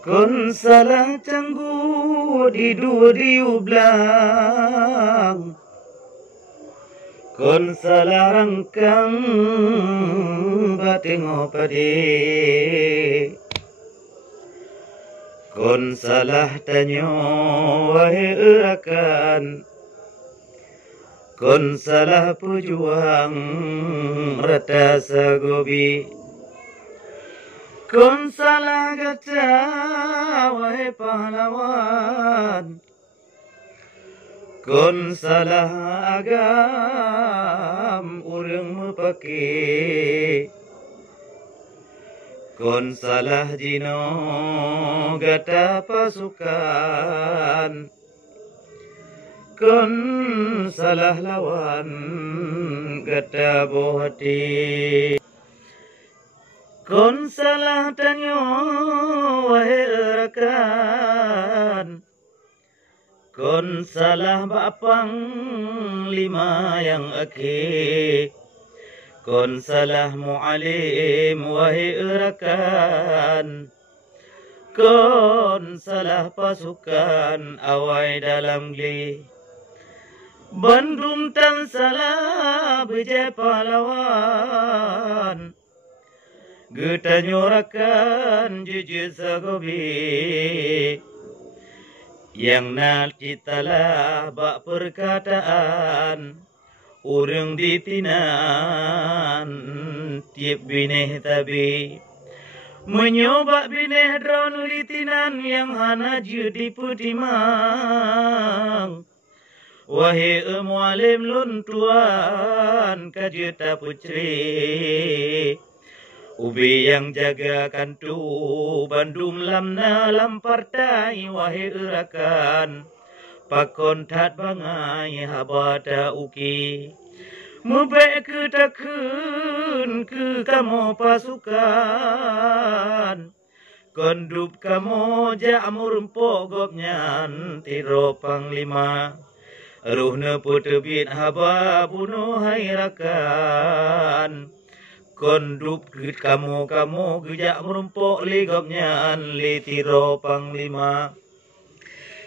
Kon salah canggu di dua diublang, kon salah rangkang batingo padi, kon salah tanyo wahai erakan, kon salah pejuang rata sagobi. Kon salah gata wahai pahlawan, kon salah agam urang mepake, kon salah jino gata pasukan, kon salah lawan gata bohati. Kon salah tanyo wahai rekan, kon salah bapang lima yang ake, kon salah mu'alim wahai rekan, kon salah pasukan awai dalam gli. Bandung tan salah bijay pahlawan, getanyorakan jujur sagobi, yang nalcitalah bak perkataan, urang ditinan tiap bineh tabi, menyoba bineh drone litinan yang hana judi putimang. Wahai mualim luntuan kajuta putri, ubi yang jaga kantu Bandung lamna lampartai wahai erakan, pakon tat bangai habata uki, mubek ke takun ke kamu pasukan, kondup kamu jamur pogopnyan tiro panglima, ruhna putebit haba bunuh hai rakan. Kondup kamu gejak merumpuk ligopnya li tiro panglima,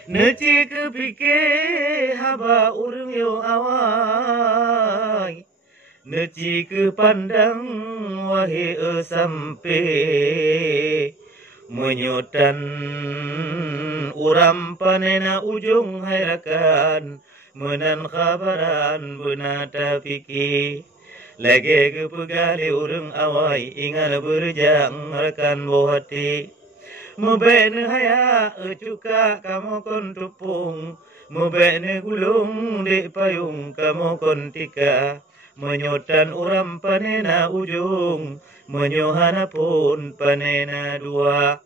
neci kepike haba urung yo awai, neci ke pandang wahai sampai, menyutan uram panena ujung hairakan, menan kabaran benata fikir. Lagi kepegali urung awai ingat berjang rekan bohati, mubene haya cuka kamu kon tupung, mubene gulung di payung kamu kon tika, menyotan uram panena ujung, menyohana pun panena dua,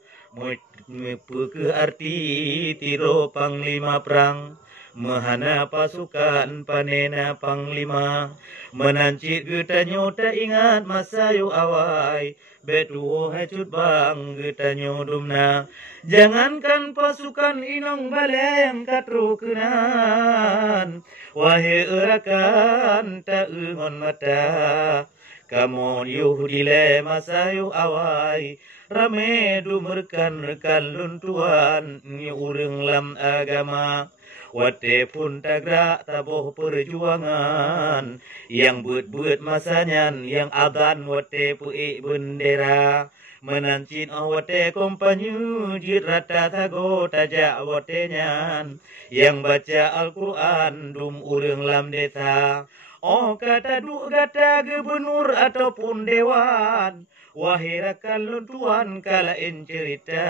mepu ke arti tiro panglima perang, mahana pasukan panena panglima, menancit getanyo tak ingat masa yo awai, betuo hacut bang getanyo dumna, jangankan pasukan inong baleng katru kenan, wahai erakan tak ingon mata, kamu yuh dile masa yo awai, rame dumerkan rekan luntuan ni urang lam agama. Wate pun tagrak taboh perjuangan, yang buat masanya, yang adan wate puik bendera, menancin wate kompanyu jit rata tago tajak wate nyan, yang baca Al-Quran dum urang lam deta, oh kata duk kata gubernur ataupun dewan, wahai rakan luntuan kalain cerita,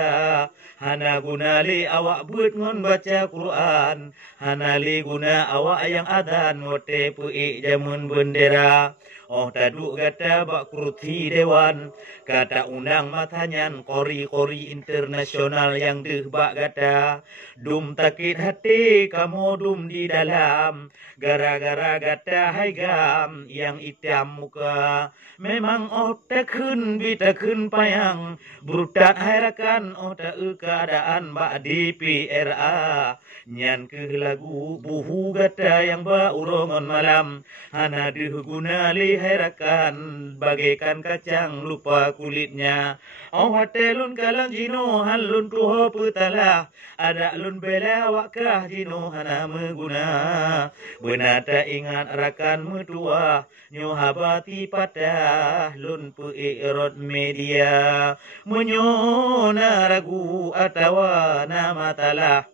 hana gunali awak buat ngon baca Quran, hanali guna awak yang adan wote puik jamun bendera, oh taduk kata bak kruti dewan, kata undang matanyan kori-kori internasional yang deh bak kata, dum takit hati kamu dum di dalam, gara-gara kata hai gam yang hitam muka, memang oh takun bitakun payang, brutat hairakan oh tak keadaan bak di PRA, nyan ke lagu buhu gata yang ba urongon malam, hana deh guna li herakan bagaikan kacang lupa kulitnya. Oh hatelun kalang jino halun tuho putalah ada lun bela wakah jino hana meguna. Benata ingat rakan metua nyo habati patah lun puirot media menyona ragu atawa nama talah.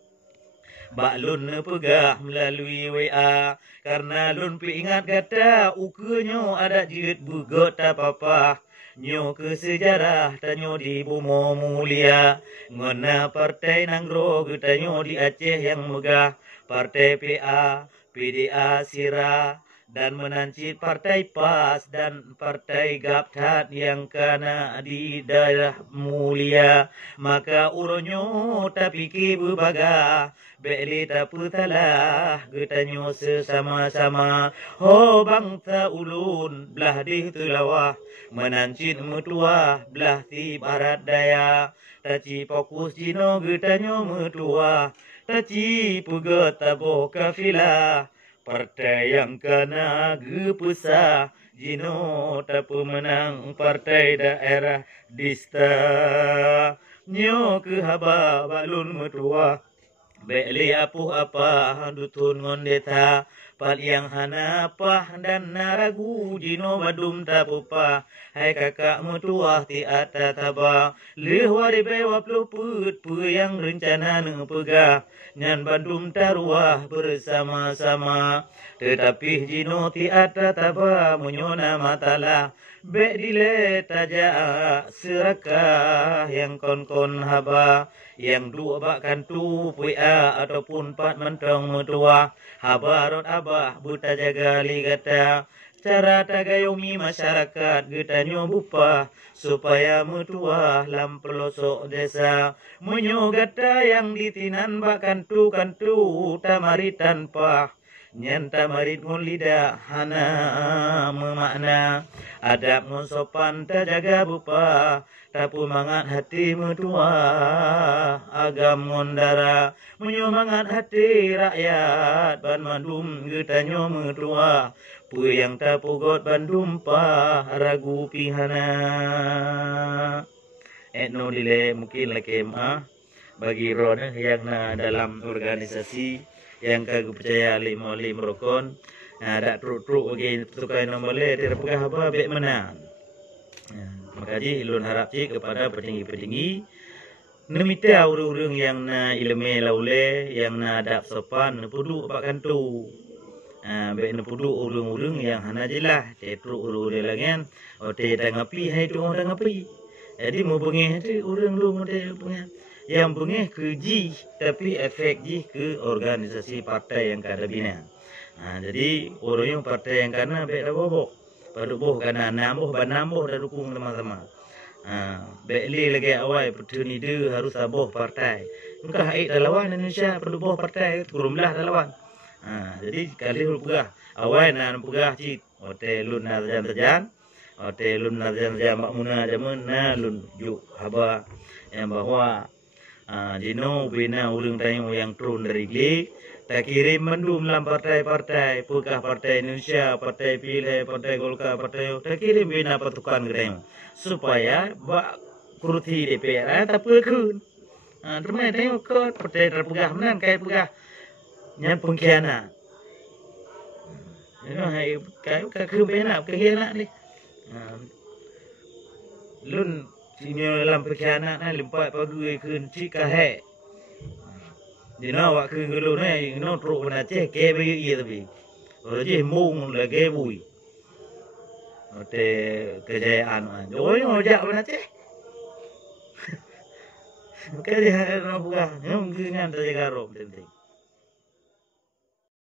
Bak lun pegah melalui WA karena lun ingat kata ukenya ada jerit bugot apa-apa. Nyo ke sejarah tanyo di Bumo Mulia. Ngona partai Nanggro getanyo di Aceh yang megah. Partai PA, PDA Sira dan menancit partai PAS dan partai Gaptat yang kana di daerah Mulia. Maka uronyo tapi ki berbaga beli tak putalah getanyo sesama-sama. Ho bangsa ulun belah di telawah menancit metua belah ti barat daya. Taci fokus jino getanyo metua taci puga taboh kafilah. Partai yang kena gepusah jino tak pemenang partai daerah Dista. Nyo ke haba balun metua beli apuh apa dutun ngondeta pal yang hanapah dan naragu jino badum tapupa. Hai kakak metua ti ata taba leh wari bewa peluput pu yang rencana nepegah nyan bandum taruah bersama-sama. Tetapi jino ti ata taba menyona matalah be dile taja serakah yang kon-kon haba yang dua bakkan tu PA ataupun pat mentong metua habarot abah buta jaga ligata cara tagayomi masyarakat getanyo bupa supaya metua lam pelosok desa menyogata yang ditinan bakkan tu kantu tamari tanpa nyanta marit ngon lidah hana memakna adab ngon sopan tajaga bupa tapu mangat hati metua agam ngondara menyemangat hati rakyat ban mandum getanyo metua pu yang tapugot bandum pa ragu pihana. Etno dile mungkin lakem bagi ron yang na dalam organisasi yang kagak percaya lima rokon ada truk-truk bagi tukai nomorle terpegah apa bek menang. Makaji ilun harap cik kepada petinggi-petinggi nemita urung-urung yang na ilme laule yang na adab sopan nepudu pakan tu. Bek nepudu urung-urung yang hana jelah truk urung langan ote tangapi hai tu orang ngapi. Jadi mau bengeh tu urung lu model bengeh yang bengeh ke ji tapi efek ji ke organisasi partai yang kada bina. Jadi orang yang partai yang kana bek bobok paduboh kana namboh banamboh dah dukung teman-teman. Bek li lagi awal petuni dia harus aboh partai. Engkau haid lawan Indonesia paduboh partai turunlah lawan. Jadi kali pegah awal nan pegah ji hotel lun narjan-narjan hotel lun narjan-narjan makmuna jamun na lun juk haba yang bahwa jino bina urung tayo yang turun dari gli tak kirim mendum dalam partai-partai pukah partai Indonesia, partai Pilih, partai Golkar, partai tak kirim bina patukan gedeng supaya bak kuruti DPR tapi kun termai tayo kot partai terpegah menan kai pegah nyan pengkhianat hai kai ke bina pengkhianat ni lun sini dalam pengkhianat na limpat pagi kun cik kahe. Dina wak kun gelu ni no truk na Aceh ke be ye tapi. Ora je mung la ke bui. Ote kejayaan. Oi ngojak na Aceh. Maka dia no buka, nyong ngan ta jaga ro penting.